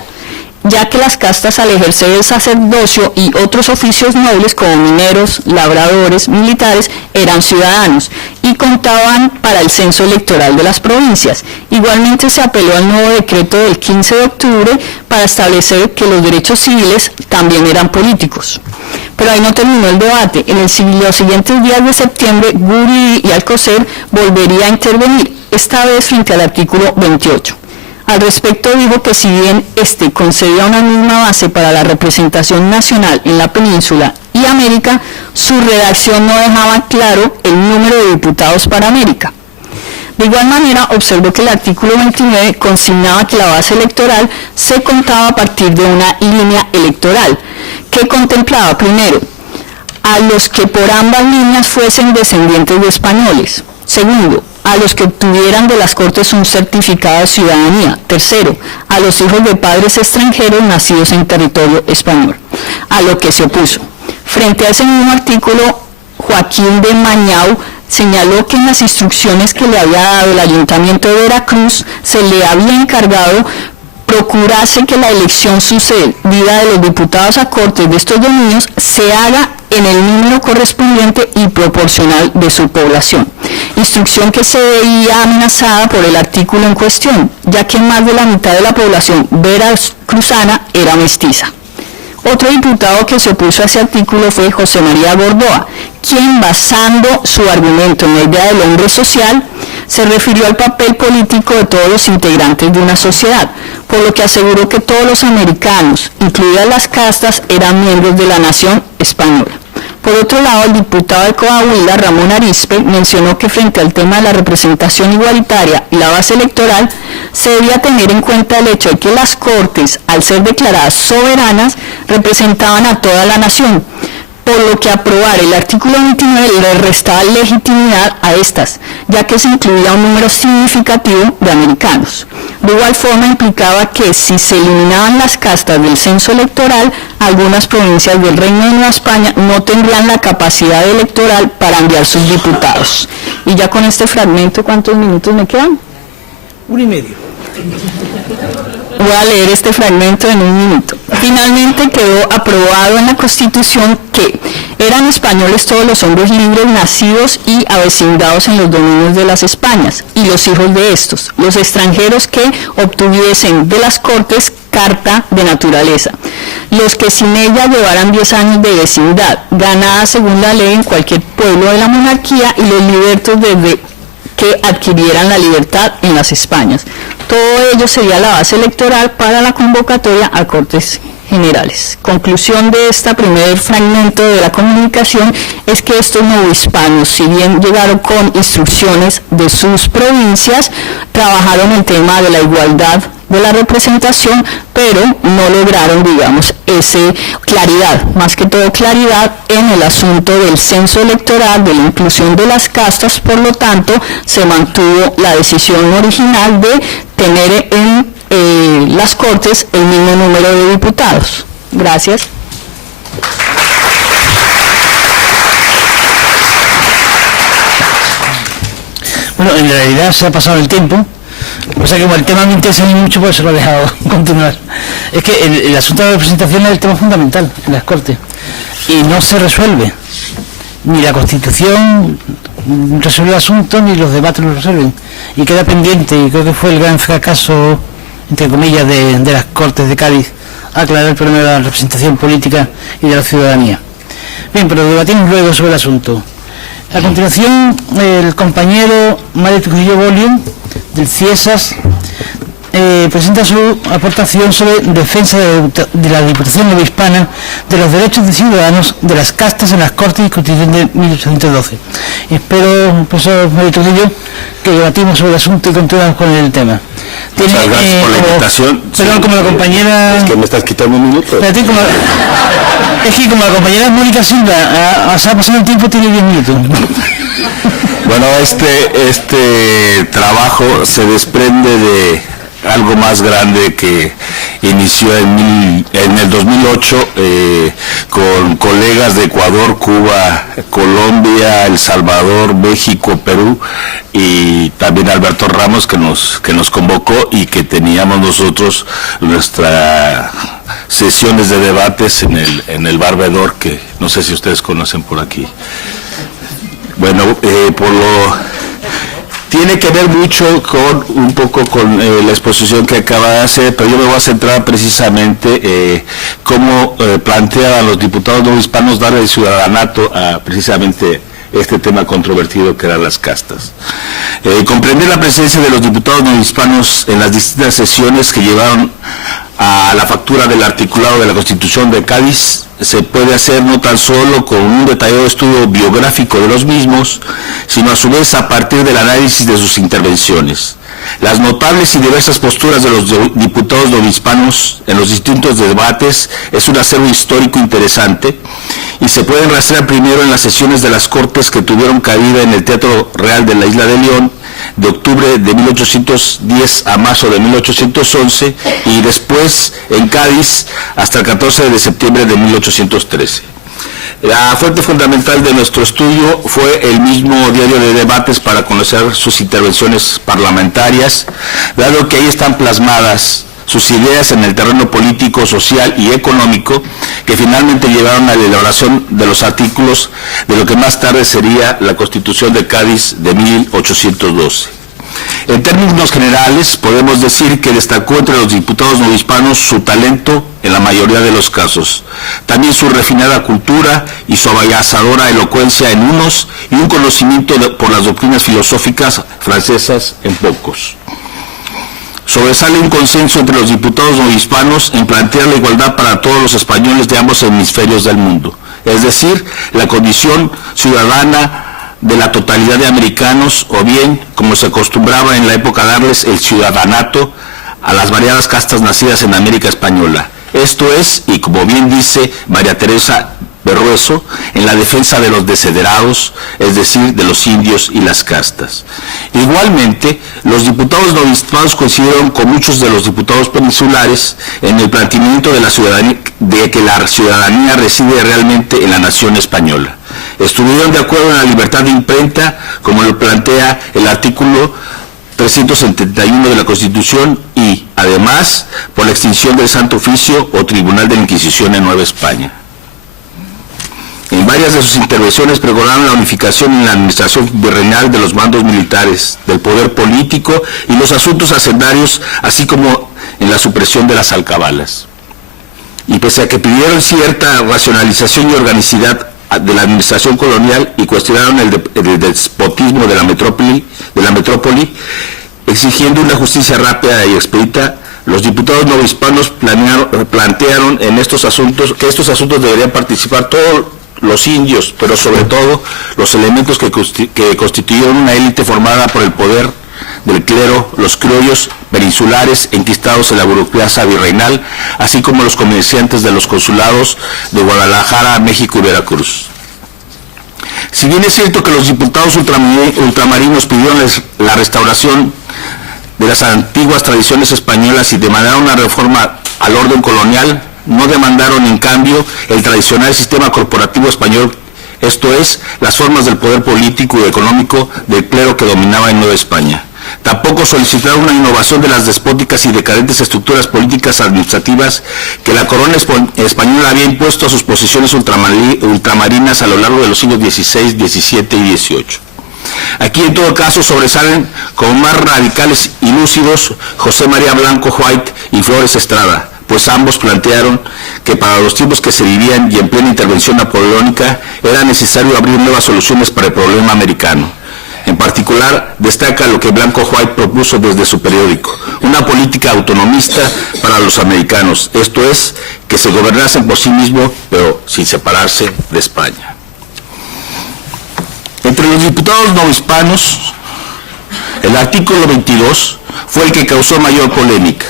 ya que las castas al ejercer el sacerdocio y otros oficios nobles como mineros, labradores, militares, eran ciudadanos y contaban para el censo electoral de las provincias. Igualmente se apeló al nuevo decreto del 15 de octubre para establecer que los derechos civiles también eran políticos. Pero ahí no terminó el debate. En los siguientes días de septiembre, Guridi y Alcocer volvería a intervenir, esta vez frente al artículo 28. Al respecto dijo que si bien concedía una misma base para la representación nacional en la península y América, su redacción no dejaba claro el número de diputados para América. De igual manera, observó que el artículo 29 consignaba que la base electoral se contaba a partir de una línea electoral, que contemplaba primero a los que por ambas líneas fuesen descendientes de españoles. Segundo, a los que obtuvieran de las Cortes un certificado de ciudadanía. Tercero, a los hijos de padres extranjeros nacidos en territorio español, a lo que se opuso. Frente a ese mismo artículo, Joaquín de Mañau señaló que en las instrucciones que le había dado el Ayuntamiento de Veracruz se le había encargado procurase que la elección sucedida de los diputados a Cortes de estos dominios se haga en el número correspondiente y proporcional de su población, instrucción que se veía amenazada por el artículo en cuestión, ya que más de la mitad de la población veracruzana era mestiza. Otro diputado que se opuso a ese artículo fue José María Gordoa, quien, basando su argumento en la idea del hombre social, se refirió al papel político de todos los integrantes de una sociedad, por lo que aseguró que todos los americanos, incluidas las castas, eran miembros de la nación española. Por otro lado, el diputado de Coahuila, Ramón Arizpe, mencionó que frente al tema de la representación igualitaria y la base electoral, se debía tener en cuenta el hecho de que las Cortes, al ser declaradas soberanas, representaban a toda la nación, por lo que aprobar el artículo 29 le restaba legitimidad a estas, ya que se incluía un número significativo de americanos. De igual forma, implicaba que si se eliminaban las castas del censo electoral, algunas provincias del Reino de Nueva España no tendrían la capacidad electoral para enviar sus diputados. Y ya con este fragmento, ¿cuántos minutos me quedan? 1 y medio. Voy a leer este fragmento en un minuto. Finalmente quedó aprobado en la Constitución que eran españoles todos los hombres libres nacidos y avecindados en los dominios de las Españas, y los hijos de estos, los extranjeros que obtuviesen de las Cortes carta de naturaleza, los que sin ella llevaran 10 años de vecindad, ganada según la ley en cualquier pueblo de la monarquía, y los libertos desde que adquirieran la libertad en las Españas. Todo ello sería la base electoral para la convocatoria a Cortes Generales. Conclusión de este primer fragmento de la comunicación es que estos novohispanos, si bien llegaron con instrucciones de sus provincias, trabajaron el tema de la igualdad de la representación, pero no lograron, digamos, esa claridad, más que todo claridad en el asunto del censo electoral, de la inclusión de las castas. Por lo tanto, se mantuvo la decisión original de tener en las Cortes el mismo número de diputados. Gracias. Bueno, en realidad se ha pasado el tiempo. O sea que como el tema me interesa mucho, pues se lo he dejado continuar. Es que el asunto de la representación es el tema fundamental en las Cortes y no se resuelve. Ni la Constitución resuelve el asunto, ni los debates lo resuelven. Y queda pendiente, y creo que fue el gran fracaso, entre comillas, de las Cortes de Cádiz, aclarar el problema de la representación política y de la ciudadanía. Bien, pero debatimos luego sobre el asunto. A continuación, el compañero Mario Trujillo Bolio, del CIESAS, presenta su aportación sobre defensa de la Diputación Novohispana de los derechos de ciudadanos de las castas en las Cortes y Constitución de 1812. Espero, profesor Mario Trujillo, que debatimos sobre el asunto y continuamos con el tema. Muchas gracias por la invitación. Perdón, sí, como la compañera... Es que me estás quitando un minuto. Es que como la compañera Mónica Silva se ha pasado el tiempo, tiene 10 minutos. Bueno, este trabajo se desprende de algo más grande que inició en el 2008 con colegas de Ecuador, Cuba, Colombia, El Salvador, México, Perú, y también Alberto Ramos que nos convocó, y que teníamos nosotros nuestras sesiones de debates en el Barbedor, que no sé si ustedes conocen por aquí. Bueno, tiene que ver mucho un poco con la exposición que acaba de hacer, pero yo me voy a centrar precisamente cómo plantean a los diputados novohispanos darle el ciudadanato a precisamente este tema controvertido que eran las castas. Comprender la presencia de los diputados novohispanos en las distintas sesiones que llevaron a la factura del articulado de la Constitución de Cádiz se puede hacer no tan solo con un detallado estudio biográfico de los mismos, sino a su vez a partir del análisis de sus intervenciones. Las notables y diversas posturas de los diputados novohispanos en los distintos debates es un acervo histórico interesante, y se pueden rastrear primero en las sesiones de las Cortes que tuvieron cabida en el Teatro Real de la Isla de León, de octubre de 1810 a marzo de 1811, y después en Cádiz hasta el 14 de septiembre de 1813. La fuente fundamental de nuestro estudio fue el mismo diario de debates para conocer sus intervenciones parlamentarias, dado que ahí están plasmadas sus ideas en el terreno político, social y económico, que finalmente llevaron a la elaboración de los artículos de lo que más tarde sería la Constitución de Cádiz de 1812. En términos generales, podemos decir que destacó entre los diputados novohispanos su talento en la mayoría de los casos, también su refinada cultura y su avasalladora elocuencia en unos y un conocimiento por las doctrinas filosóficas francesas en pocos. Sobresale un consenso entre los diputados novohispanos en plantear la igualdad para todos los españoles de ambos hemisferios del mundo, es decir, la condición ciudadana de la totalidad de americanos, o bien, como se acostumbraba en la época, darles el ciudadanato a las variadas castas nacidas en América Española. Esto es, y como bien dice María Teresa Berruezo, en la defensa de los desheredados, es decir, de los indios y las castas. Igualmente, los diputados novohispanos coincidieron con muchos de los diputados peninsulares en el planteamiento de la ciudadanía, de que la ciudadanía reside realmente en la nación española. Estuvieron de acuerdo en la libertad de imprenta, como lo plantea el artículo 371 de la Constitución, y, además, por la extinción del Santo Oficio o Tribunal de la Inquisición en Nueva España. En varias de sus intervenciones pregonaron la unificación en la administración virreinal de los mandos militares, del poder político y los asuntos hacendarios, así como en la supresión de las alcabalas. Y pese a que pidieron cierta racionalización y organicidad de la administración colonial y cuestionaron el despotismo de la metrópoli, exigiendo una justicia rápida y expedita, los diputados novohispanos plantearon en estos asuntos que estos asuntos deberían participar todos los indios, pero sobre todo los elementos que constituyeron una élite formada por el poder del clero, los criollos peninsulares enquistados en la burocracia virreinal, así como los comerciantes de los consulados de Guadalajara, México y Veracruz. Si bien es cierto que los diputados ultramarinos pidieron la restauración de las antiguas tradiciones españolas y demandaron una reforma al orden colonial, no demandaron en cambio el tradicional sistema corporativo español, esto es, las formas del poder político y económico del clero que dominaba en Nueva España. Tampoco solicitaron una innovación de las despóticas y decadentes estructuras políticas administrativas que la corona española había impuesto a sus posiciones ultramarinas a lo largo de los siglos XVI, XVII y XVIII. Aquí en todo caso sobresalen como más radicales y lúcidos José María Blanco White y Flores Estrada, pues ambos plantearon que para los tiempos que se vivían y en plena intervención napoleónica era necesario abrir nuevas soluciones para el problema americano. En particular, destaca lo que Blanco White propuso desde su periódico, una política autonomista para los americanos, esto es, que se gobernasen por sí mismos, pero sin separarse de España. Entre los diputados novohispanos, el artículo 22 fue el que causó mayor polémica.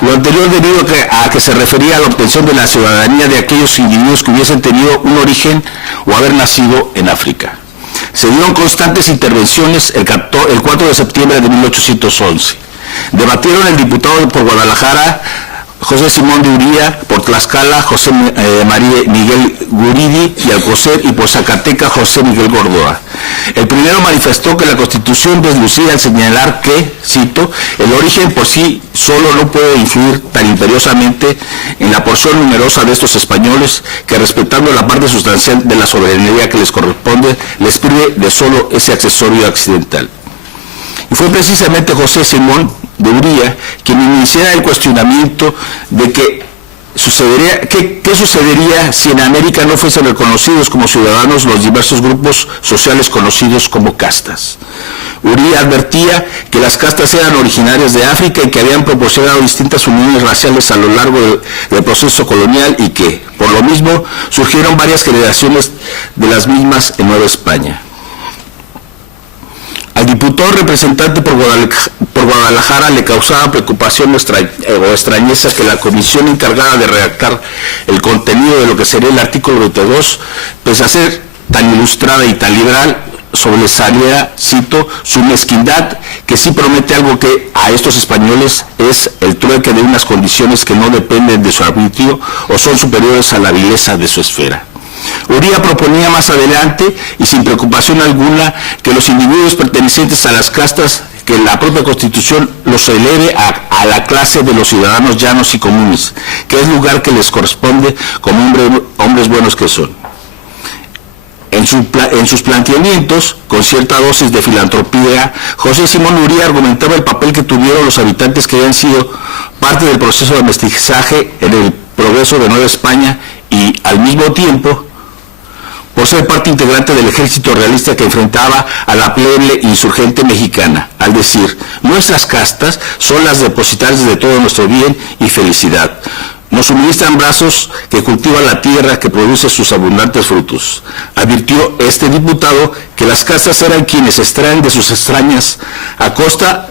Lo anterior debido a que se refería a la obtención de la ciudadanía de aquellos individuos que hubiesen tenido un origen o haber nacido en África. Se dieron constantes intervenciones el 4 de septiembre de 1811. Debatieron el diputado por Guadalajara, José Simón de Uría, por Tlaxcala, José María Miguel Guridi y Alcocer, y por Zacatecas, José Miguel Gordoa. El primero manifestó que la Constitución deslucía al señalar que, cito, el origen por sí solo no puede influir tan imperiosamente en la porción numerosa de estos españoles que, respetando la parte sustancial de la soberanía que les corresponde, les prive de solo ese accesorio accidental. Y fue precisamente José Simón de Uría quien iniciara el cuestionamiento de qué sucedería si en América no fuesen reconocidos como ciudadanos los diversos grupos sociales conocidos como castas. Uría advertía que las castas eran originarias de África y que habían proporcionado distintas uniones raciales a lo largo del proceso colonial y que, por lo mismo, surgieron varias generaciones de las mismas en Nueva España. Al diputado representante por Guadalajara le causaba preocupación o extrañeza que la comisión encargada de redactar el contenido de lo que sería el artículo 22, pese a ser tan ilustrada y tan liberal, sobresaliera, cito, su mezquindad, que sí promete algo que a estos españoles es el trueque de unas condiciones que no dependen de su arbitrio o son superiores a la vileza de su esfera. Uría proponía más adelante, y sin preocupación alguna, que los individuos pertenecientes a las castas, que la propia Constitución los eleve a a la clase de los ciudadanos llanos y comunes, que es lugar que les corresponde como hombres buenos que son. En sus planteamientos, con cierta dosis de filantropía, José Simón Uría argumentaba el papel que tuvieron los habitantes que habían sido parte del proceso de mestizaje en el progreso de Nueva España y, al mismo tiempo, por ser parte integrante del ejército realista que enfrentaba a la plebe insurgente mexicana, al decir, nuestras castas son las depositarias de todo nuestro bien y felicidad. Nos suministran brazos que cultivan la tierra que produce sus abundantes frutos. Advirtió este diputado que las castas eran quienes extraen de sus extrañas, a costa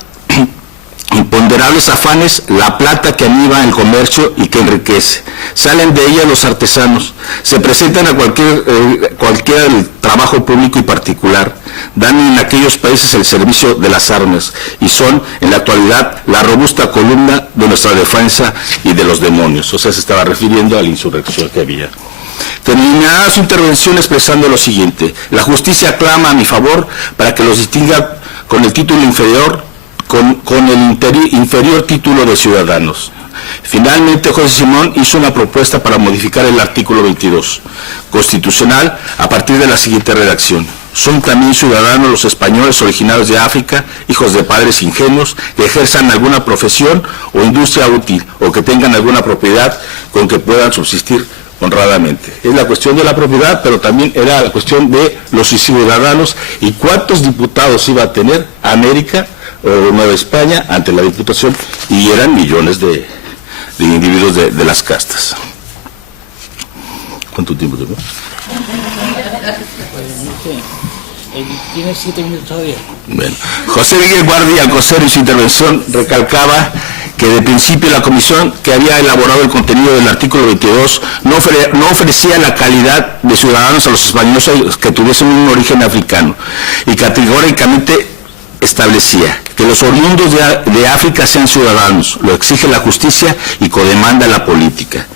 imponderables afanes, la plata que anima el comercio y que enriquece. Salen de ella los artesanos, se presentan a cualquiera del trabajo público y particular, dan en aquellos países el servicio de las armas y son, en la actualidad, la robusta columna de nuestra defensa y de los demonios. O sea, se estaba refiriendo a la insurrección que había. Terminará su intervención expresando lo siguiente: la justicia clama a mi favor para que los distinga con el título inferior, con el inferior título de ciudadanos. Finalmente, José Simón hizo una propuesta para modificar el artículo 22 constitucional a partir de la siguiente redacción: son también ciudadanos los españoles originarios de África, hijos de padres ingenuos, que ejerzan alguna profesión o industria útil, o que tengan alguna propiedad con que puedan subsistir honradamente. Es la cuestión de la propiedad, pero también era la cuestión de los ciudadanos y cuántos diputados iba a tener América o Nueva España ante la Diputación, y eran millones de individuos de las castas. ¿Cuánto tiempo tengo? Tiene 7 minutos todavía. Bueno, José Miguel Guardia Alcocer en su intervención recalcaba que de principio la comisión que había elaborado el contenido del artículo 22 no ofrecía la calidad de ciudadanos a los españoles que tuviesen un origen africano, y categóricamente establecía que los oriundos de África sean ciudadanos, lo exige la justicia y codemanda la política.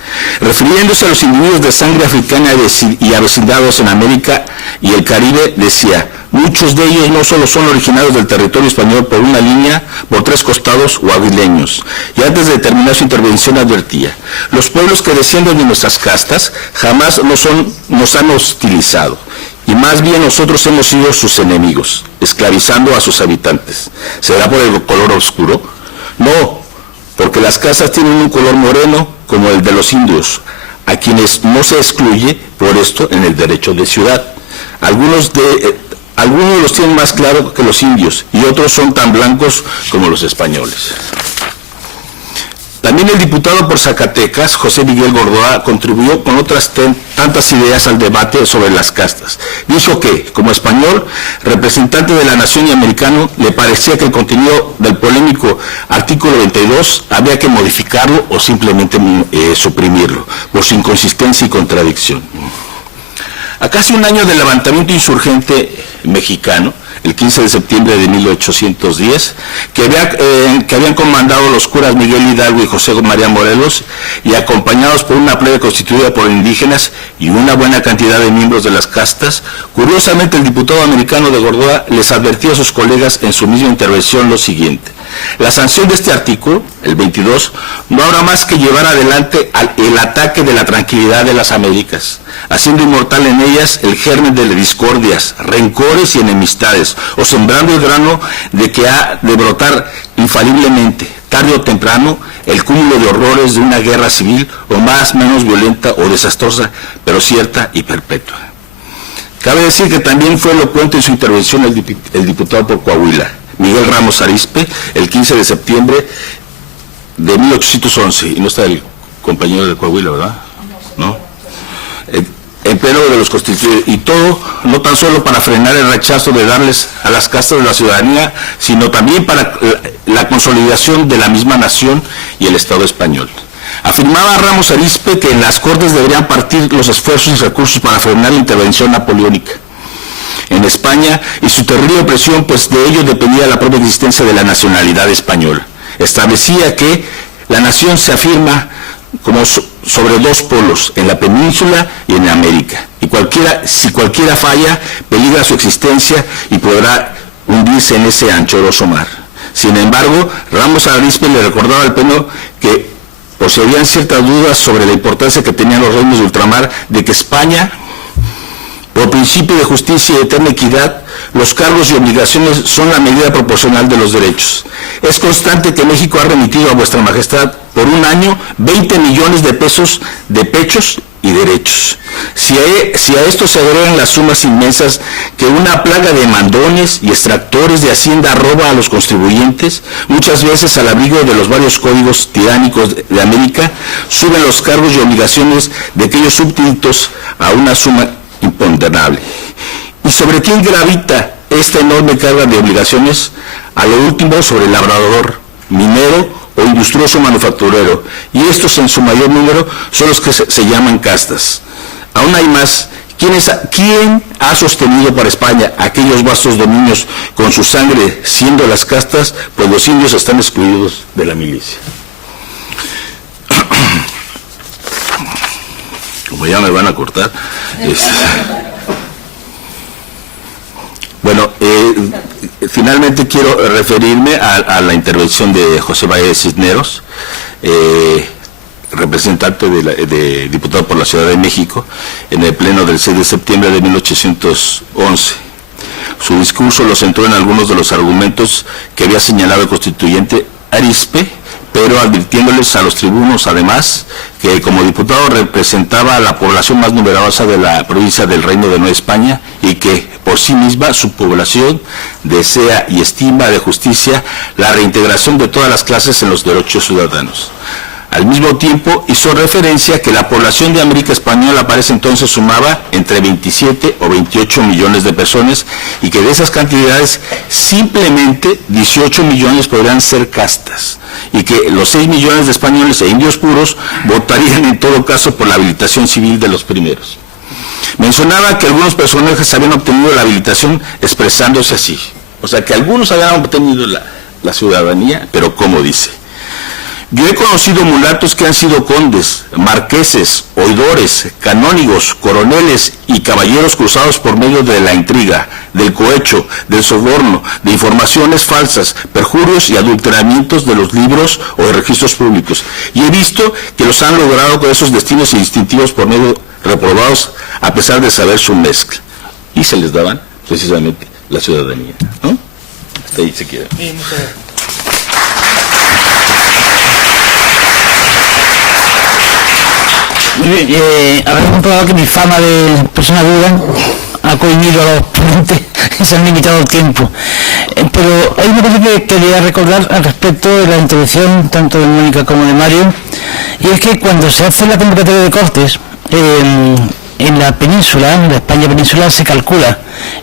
Refiriéndose a los individuos de sangre africana y avecindados en América y el Caribe, decía, muchos de ellos no solo son originarios del territorio español por una línea, por 3 costados o aguileños. Y antes de terminar su intervención advertía, los pueblos que descienden de nuestras castas jamás nos han hostilizado, y más bien nosotros hemos sido sus enemigos, esclavizando a sus habitantes. ¿Será por el color oscuro? No, porque las casas tienen un color moreno como el de los indios, a quienes no se excluye por esto en el derecho de ciudad. Algunos los tienen más claro que los indios y otros son tan blancos como los españoles. También el diputado por Zacatecas, José Miguel Gordoa, contribuyó con otras tantas ideas al debate sobre las castas. Dijo que, como español, representante de la nación y americano, le parecía que el contenido del polémico artículo 22 había que modificarlo o simplemente suprimirlo, por su inconsistencia y contradicción. A casi un año del levantamiento insurgente mexicano, el 15 de septiembre de 1810, que habían comandado los curas Miguel Hidalgo y José María Morelos, y acompañados por una plebe constituida por indígenas y una buena cantidad de miembros de las castas, curiosamente el diputado americano de Gordoa les advertía a sus colegas en su misma intervención lo siguiente: la sanción de este artículo, el 22, no habrá más que llevar adelante el ataque de la tranquilidad de las Américas, haciendo inmortal en ellas el germen de discordias, rencores y enemistades, o sembrando el grano de que ha de brotar infaliblemente, tarde o temprano, el cúmulo de horrores de una guerra civil, o más o menos violenta o desastrosa, pero cierta y perpetua. Cabe decir que también fue elocuente en su intervención el diputado por Coahuila, Miguel Ramos Arizpe, el 15 de septiembre de 1811, y no está el compañero de Coahuila, ¿verdad? ¿No? En pleno de los constituyentes, y todo no tan solo para frenar el rechazo de darles a las castas de la ciudadanía, sino también para la consolidación de la misma nación y el Estado español. Afirmaba Ramos Arizpe que en las Cortes deberían partir los esfuerzos y recursos para frenar la intervención napoleónica en España y su terrible opresión, pues de ello dependía la propia existencia de la nacionalidad española. Establecía que la nación se afirma como sobre 2 polos, en la península y en América, y si cualquiera falla, peligra su existencia y podrá hundirse en ese anchuroso mar. Sin embargo, Ramos Arizpe le recordaba al Pleno que poseían ciertas dudas sobre la importancia que tenían los reinos de ultramar de que España, por principio de justicia y eterna equidad, los cargos y obligaciones son la medida proporcional de los derechos. Es constante que México ha remitido a vuestra majestad por un año 20 millones de pesos de pechos y derechos. Si a esto se agregan las sumas inmensas que una plaga de mandones y extractores de Hacienda roba a los contribuyentes, muchas veces al abrigo de los varios códigos tiránicos de América, suben los cargos y obligaciones de aquellos súbditos a una suma imponderable. ¿Y sobre quién gravita esta enorme carga de obligaciones? A lo último, sobre el labrador, minero o industrioso manufacturero, y estos en su mayor número son los que se llaman castas. Aún hay más. ¿Quién ha sostenido para España aquellos vastos dominios con su sangre, siendo las castas? Pues los indios están excluidos de la milicia. Como ya me van a cortar. Bueno, finalmente quiero referirme a la intervención de José Valle Cisneros, representante de diputado por la Ciudad de México, en el pleno del 6 de septiembre de 1811. Su discurso lo centró en algunos de los argumentos que había señalado el constituyente Arizpe, pero advirtiéndoles a los tribunos, además, que como diputado representaba a la población más numerosa de la provincia del Reino de Nueva España y que, por sí misma, su población desea y estima de justicia la reintegración de todas las clases en los derechos ciudadanos. Al mismo tiempo, hizo referencia que la población de América Española para ese entonces sumaba entre 27 o 28 millones de personas y que de esas cantidades simplemente 18 millones podrían ser castas y que los 6 millones de españoles e indios puros votarían en todo caso por la habilitación civil de los primeros. Mencionaba que algunos personajes habían obtenido la habilitación expresándose así, o sea que algunos habían obtenido la ciudadanía, pero como dice: yo he conocido mulatos que han sido condes, marqueses, oidores, canónigos, coroneles y caballeros cruzados por medio de la intriga, del cohecho, del soborno, de informaciones falsas, perjurios y adulteramientos de los libros o de registros públicos. Y he visto que los han logrado con esos destinos instintivos por medio reprobados a pesar de saber su mezcla. Y se les daban precisamente la ciudadanía, ¿no? Hasta ahí se quiere. Muy bien, habrá comprobado que mi fama de persona dura ha cohibido a los ponentes y se han limitado el tiempo. Pero hay una cosa que quería recordar al respecto de la intervención tanto de Mónica como de Mario, y es que cuando se hace la convocatoria de Cortes, en la península, en la España peninsular, se calcula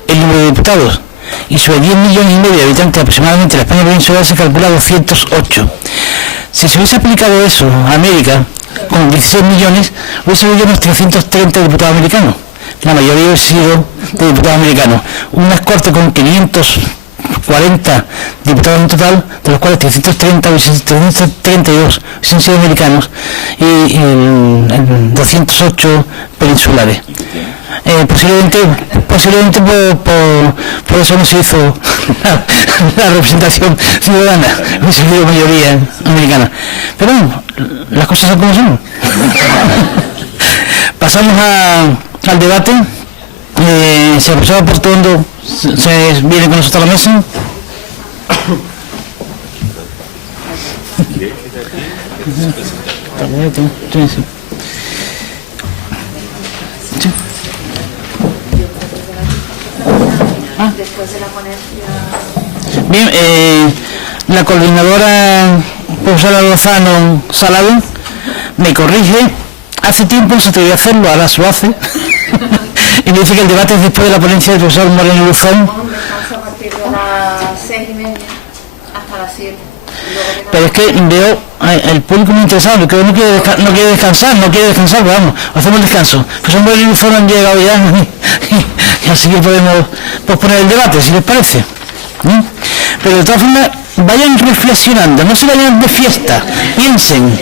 el número de diputados, y sobre 10 millones y medio de habitantes aproximadamente, la España peninsular se calcula 208. Si se hubiese aplicado eso a América, con 16 millones, hubiese habido unos 330 diputados americanos. La mayoría hubiese sido de diputados americanos. Unas cortes con 540 diputados en total, de los cuales 332 hubiesen sido americanos y 208 peninsulares. Posiblemente por eso no se hizo la representación ciudadana, hubiese sido mayoría americana. Pero bueno, las cosas son como son. Pasamos al debate. Si la profesora Portuondo se viene con nosotros a la mesa. Después de la ponencia. Bien, la coordinadora profesora Lozano Salado me corrige. Hace tiempo no se atrevió a hacerlo, ahora se lo hace. Y me dice que el debate es después de la ponencia del profesor Moreno Luzón. A partir de las 6:30 hasta las 7. Pero es que veo el público muy interesado, que no quiere descansar, pero vamos, hacemos el descanso. El profesor Moreno Luzón han llegado ya, y así que podemos posponer el debate, si les parece. Pero de todas formas, vayan reflexionando, no se vayan de fiesta, piensen.